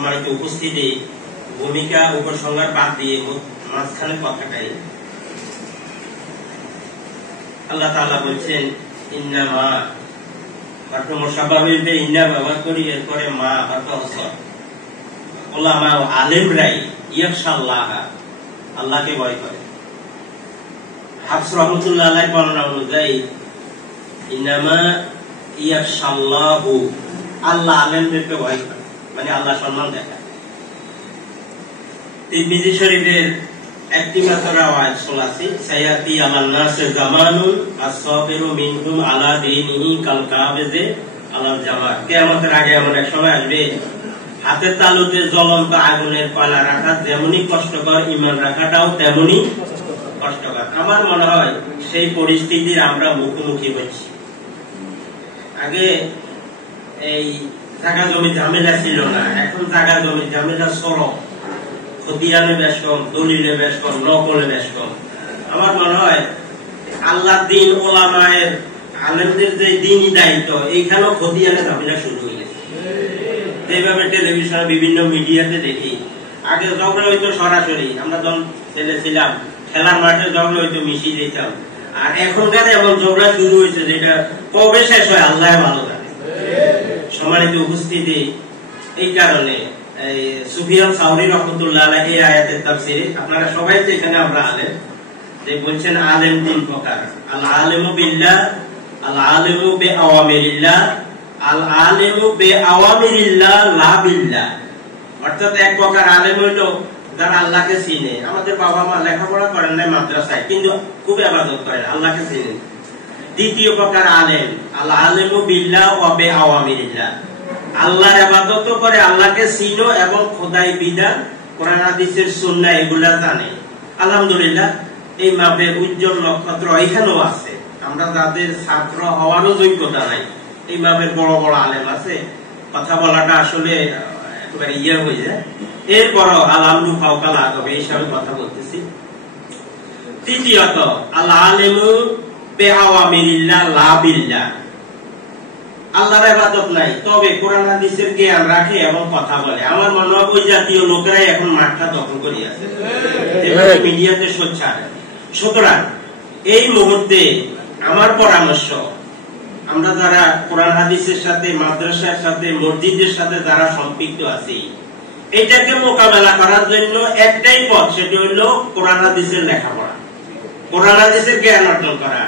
সম্মানিত উপস্থিতি, ভূমিকা উপসংহার বাদ দিয়ে মাঝখানে কথাটাই আল্লাহ তাআলা বলছেন ইন্নামা, স্বাভাবিকভাবে ইন্না ব্যবহার করি, এরপরে মা ওলামা ও আলেমরাই ইয়াখশাল্লাহ, আল্লাহকে ভয় করে। হাফস রহমতুল্লাহ আলাইহির বর্ণনা অনুযায়ী ইন্নামা ইয়াখশাল্লাহু, আল্লাহ আলেমদেরকে ভয় করে, মানে আল্লাহ সম্মান দেখায়। তিরমিজি শরীফের একটি মাত্র আওয়াজ শোনাছি, সায়াতি আলান নাসে জামানুন আস-সাবিরু মিনহুম আলা দীনিহি কাল কাবিযে আলা জামার। কিয়ামতের আগে এমন এক সময় আসবে, হাতের তালুতে জ্বলন্ত আগুনের কয়লা রাখা যেমনই কষ্টকর, ঈমান রাখাটাও তেমনই কষ্টকর। আমার মনে হয় সেই পরিস্থিতির আমরা মুখোমুখি হচ্ছি। আগে এই জায়গা জমি ঝামেলা ছিল না, এখন জায়গা জমি ঝামেলা সরব, খতিয়ানে বেশ কম, দলিলে বেশ কম, নকলে বেশ কম। আমার মনে হয় আল্লাহর দিন, ওলামায়ের আলেমদের যে দিনই দায়িত্ব, এইখানেও খতিয়ানে ঝামেলা শুরু হয়ে গেছে। যেভাবে টেলিভিশনে বিভিন্ন মিডিয়াতে দেখি, আগে ঝগড়া হইতো সরাসরি, আমরা যখন ছেলে ছিলাম খেলার মাঠে ঝগড়া হইতো, মিশিয়ে দিতাম। আর এখনকার এমন ঝগড়া শুরু হয়েছে যেটা কবে শেষ হয় আল্লাহ ভালো জানে। সম্মানিত উপস্থিতি, এই কারণে সুফিয়ান সাউরি রাহমাতুল্লাহ আলাইহি এই আয়াতের তাফসীরে, আপনারা সবাই তো এখানে আমরা আলেম, যে বলছেন আলেম তিন প্রকার, আল আলিমু বিল্লাহ, আল আলিমু বিআওয়ামিরিল্লাহ, আল আলিমু বিআওয়ামিরিল্লাহ লা বিল্লাহ। অর্থাৎ এক প্রকার আলেম হইল যারা আল্লাহকে চিনে। আমাদের বাবা মা লেখাপড়া করেন নাই মাদ্রাসায়, কিন্তু খুব ইবাদত করেন, আল্লাহকে চিনেন। দ্বিতীয় প্রকার আলেম, আল আলিমু বিল্লাহ ওয়া বিআওয়ামিরিল্লাহ, আল্লাহর ইবাদত করে, আল্লাহকে চিনো এবং খোদাই বিধান, কোরআন হাদিসের সুন্নাহ এগুলা জানে। আলহামদুলিল্লাহ, এই মাপের উজ্জ্বল নক্ষত্র এখানেও আছে। আমরা যাদের ছাত্র হওয়ারও যোগ্যতা নাই, এই মাপের বড় বড় আলেম আছে। কথা বলাটা আসলে একেবারে হয়ে যায়। এরপরও আল-আমরু ফাওকাল আদব, এই হিসাবে কথা বলতেছি। তৃতীয়ত আল আলিমু বিআওয়ামিরিল্লাহ লা বিল্লাহ, আল্লাহর ইবাদত নাই, তবে কোরআন হাদিসের জ্ঞান রাখে এবং কথা বলে। আমার মনে হয় ওই জাতীয় লোকেরাই এখন মাঠটা দখল করে আছে, মিডিয়াতে সোচ্চার। সুতরাং এই মুহূর্তে আমার পরামর্শ, আমরা যারা কোরআন হাদিসের সাথে, মাদ্রাসার সাথে, মসজিদের সাথে যারা সম্পৃক্ত আছি, এটাকে মোকাবেলা করার জন্য একটাই পথ, সেটি হলো কোরআন হাদিসের লেখাপড়া, কোরআন হাদিসের জ্ঞান অর্জন করা।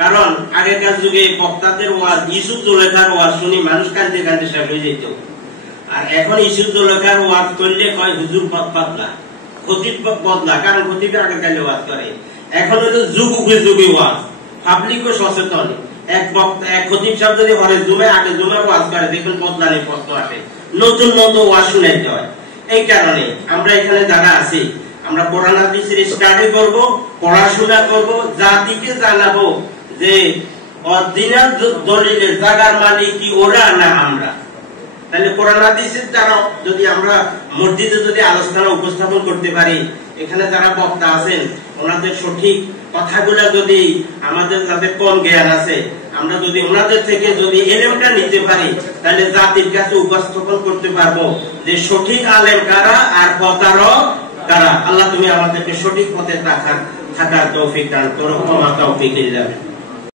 কারণ আগেকার যুগে বক্তাদের ওয়াজ, ইউসুফ জুলেখার ওয়াজ শুনি মানুষ কাঁদতে কাঁদতে শেষ হয়ে যেত। আর এখন ইউসুফ জুলেখার ওয়াজ করলে কয় হুজুর পথ বদলা, খতিব বদলা, কারণ খতিবে আগে কালে ওয়াজ করে। এখন হলো যুগ উপযোগী ওয়াজ, পাবলিকও সচেতন। এক বক্তা, এক খতিব সাহেব যদি ঘরে জুমায় আগে জুমার ওয়াজ করে, দেখুন বদলানি প্রশ্ন আসে, নতুন নতুন ওয়াজ শুনাইতে হয়। এই কারণে আমরা এখানে যারা আছি, আমরা কোরআন হাদিসের স্টাডি করব, পড়াশোনা করব, জাতিকে জানাবো যে অরিজিনাল দলিলের জায়গার মালিক কি ওরা না আমরা। তাহলে কোরআন হাদিসের দ্বারা যদি আমরা মসজিদে যদি আলোচনা উপস্থাপন করতে পারি, এখানে যারা বক্তা আছেন ওনাদের সঠিক কথাগুলো যদি আমাদের যাদের কম জ্ঞান আছে, আমরা যদি ওনাদের থেকে যদি এলেমটা নিতে পারি, তাহলে জাতির কাছে উপস্থাপন করতে পারবো যে সঠিক আলেম কারা আর প্রতারক কারা। আল্লাহ তুমি আমাদেরকে সঠিক পথে থাকার তৌফিক দান করো। ওয়া মা তাওফীক ইল্লা বিল্লাহ।